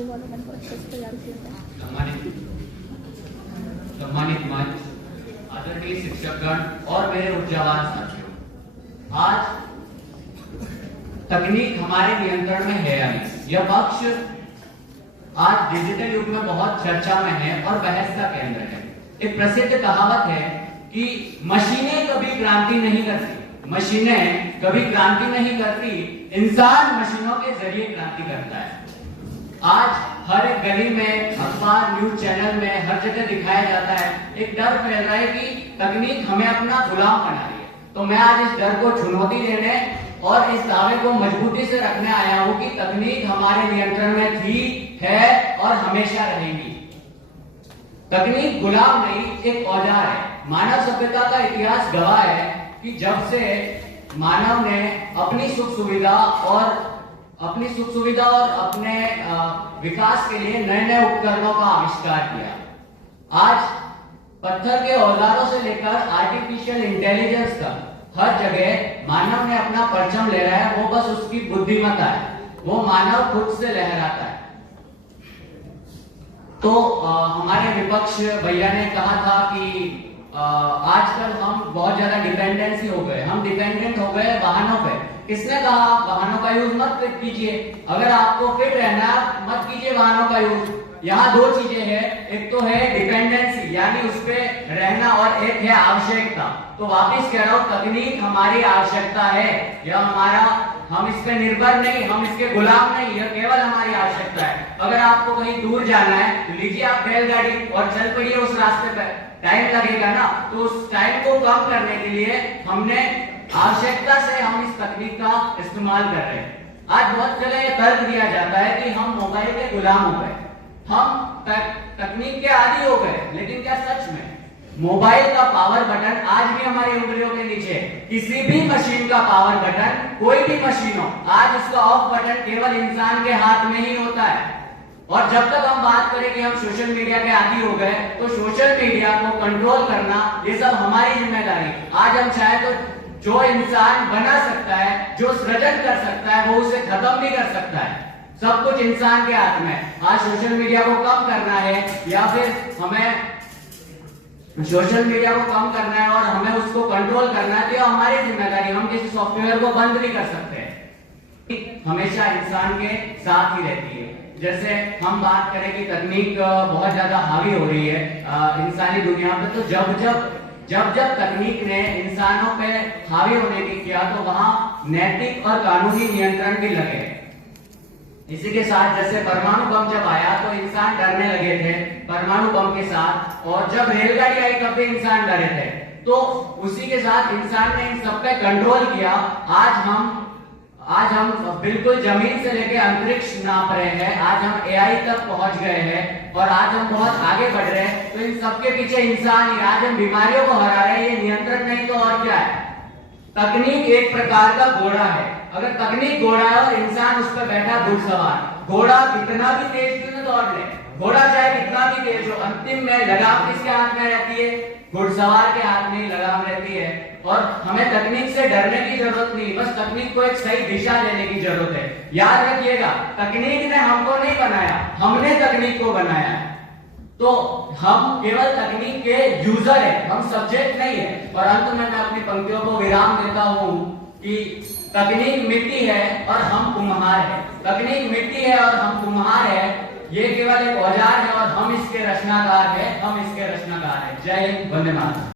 वो वाला मैंने बहुत अच्छे से तैयार किया था। सम्मानित मंच, आदरणीय शिक्षकगण और मेरे ऊर्जावान साथियों, आज तकनीक हमारे नियंत्रण में है या नहीं, यह पक्ष आज डिजिटल युग में बहुत चर्चा में है और बहस का केंद्र है। एक प्रसिद्ध कहावत है कि मशीनें कभी क्रांति नहीं करती, मशीनें कभी क्रांति नहीं करती, इंसान मशीनों के जरिए क्रांति करता है। आज हर एक गली में, अखबार, न्यूज चैनल में हर जगह दिखाया जाता है, एक डर फैल रहा है कि तकनीक हमें अपना गुलाम बना रही है। तो मैं आज इस डर को चुनौती देने और इस दावे को मजबूती से रखने आया हूं कि तकनीक हमारे नियंत्रण में थी, है और हमेशा रहेगी। तकनीक गुलाम नहीं, एक औजार है। मानव सभ्यता का इतिहास गवाह है कि जब से मानव ने अपनी सुख सुविधा और अपने विकास के लिए नए नए उपकरणों का आविष्कार किया। आज पत्थर के औजारों से लेकर आर्टिफिशियल इंटेलिजेंस तक हर जगह मानव ने अपना परचम ले रहा है। वो बस उसकी बुद्धिमत्ता है, वो मानव खुद से लहराता है। तो हमारे विपक्ष भैया ने कहा था कि आजकल हम बहुत ज्यादा डिपेंडेंसी हो गए, हम डिपेंडेंट हो गए वाहनों पे। किसने कहा आप वाहनों का यूज मत कीजिए? अगर आपको फिट रहना है मत कीजिए वाहनों का यूज। यहाँ दो चीजें हैं, एक तो है डिपेंडेंसी यानी उस पे रहना और एक है आवश्यकता। तो वापिस कह रहा हूँ, तकनीक हमारी आवश्यकता है, यह हमारा, हम इस पे निर्भर नहीं, हम इसके गुलाम नहीं, यह केवल हमारी आवश्यकता है। अगर आपको कहीं दूर जाना है तो लीजिए आप बैलगाड़ी और चल पड़िए उस रास्ते पर, टाइम लगेगा ना, तो उस टाइम को कम करने के लिए हमने आवश्यकता से हम इस तकनीक का इस्तेमाल कर रहे हैं। आज बहुत जगह यह तर्क दिया जाता है कि हम मोबाइल के गुलाम हो गए, हम तकनीक के आदी हो गए। लेकिन क्या सच में मोबाइल का पावर बटन आज भी हमारी उंगलियों के नीचे? किसी भी मशीन का पावर बटन, कोई भी मशीन हो, आज उसका ऑफ बटन केवल इंसान के हाथ में ही होता है। और जब तक हम बात करें कि हम सोशल मीडिया के आदी हो गए, तो सोशल मीडिया को कंट्रोल करना ये सब हमारी जिम्मेदारी। आज हम चाहे तो जो इंसान बना सकता है, जो सृजन कर सकता है, वो उसे खत्म भी कर सकता है। सब कुछ इंसान के हाथ में। आज सोशल मीडिया को कम करना है या फिर हमें सोशल मीडिया को कम करना है और हमें उसको कंट्रोल करना है, तो हमारी जिम्मेदारी। हम किसी सॉफ्टवेयर को बंद भी कर सकते हैं, हमेशा इंसान के साथ ही रहती है। जैसे हम बात करें कि तकनीक बहुत ज्यादा हावी हो रही है इंसानी दुनिया पे, तो जब तकनीक ने इंसानों पे हावी होने की किया, तो वहां नैतिक और कानूनी नियंत्रण भी लगे। इसी के साथ जैसे परमाणु बम जब आया तो इंसान डरने लगे थे परमाणु बम के साथ, और जब रेलगाड़ी आई तब भी इंसान डरे थे। तो उसी के साथ इंसान ने इन सब पे कंट्रोल किया। आज हम बिल्कुल जमीन से लेकर अंतरिक्ष नाप रहे हैं, आज हम एआई तक पहुंच गए हैं और आज हम बहुत आगे बढ़ रहे हैं। तो इन सबके पीछे इंसान ही। आज हम बीमारियों को हरा रहे हैं, ये नियंत्रण नहीं तो और क्या है? तकनीक एक प्रकार का घोड़ा है। अगर तकनीक घोड़ा है और इंसान उस पर बैठा घुड़सवार, घोड़ा कितना भी तेज क्यों न दौड़ ले, घोड़ा चाहे कितना भी तेज हो, अंतिम में लगाम किसके हाथ में रहती है? घुड़सवार के हाथ में ही लगाम रहती है। और हमें तकनीक से डरने की जरूरत नहीं, बस तकनीक को एक सही दिशा देने की जरूरत है। याद रखिएगा, तकनीक ने हमको नहीं बनाया, हमने तकनीक को बनाया है। तो हम केवल तकनीक के यूजर है, हम सब्जेक्ट नहीं है। और अंत में मैं अपनी पंक्तियों को विराम देता हूं कि तकनीक मिट्टी है और हम कुम्हार है। तकनीक मिट्टी है और हम कुम्हार है, ये केवल एक औजार है और हम इसके रचनाकार है, हम इसके रचनाकार है। जय हिंद, वंदे मातरम।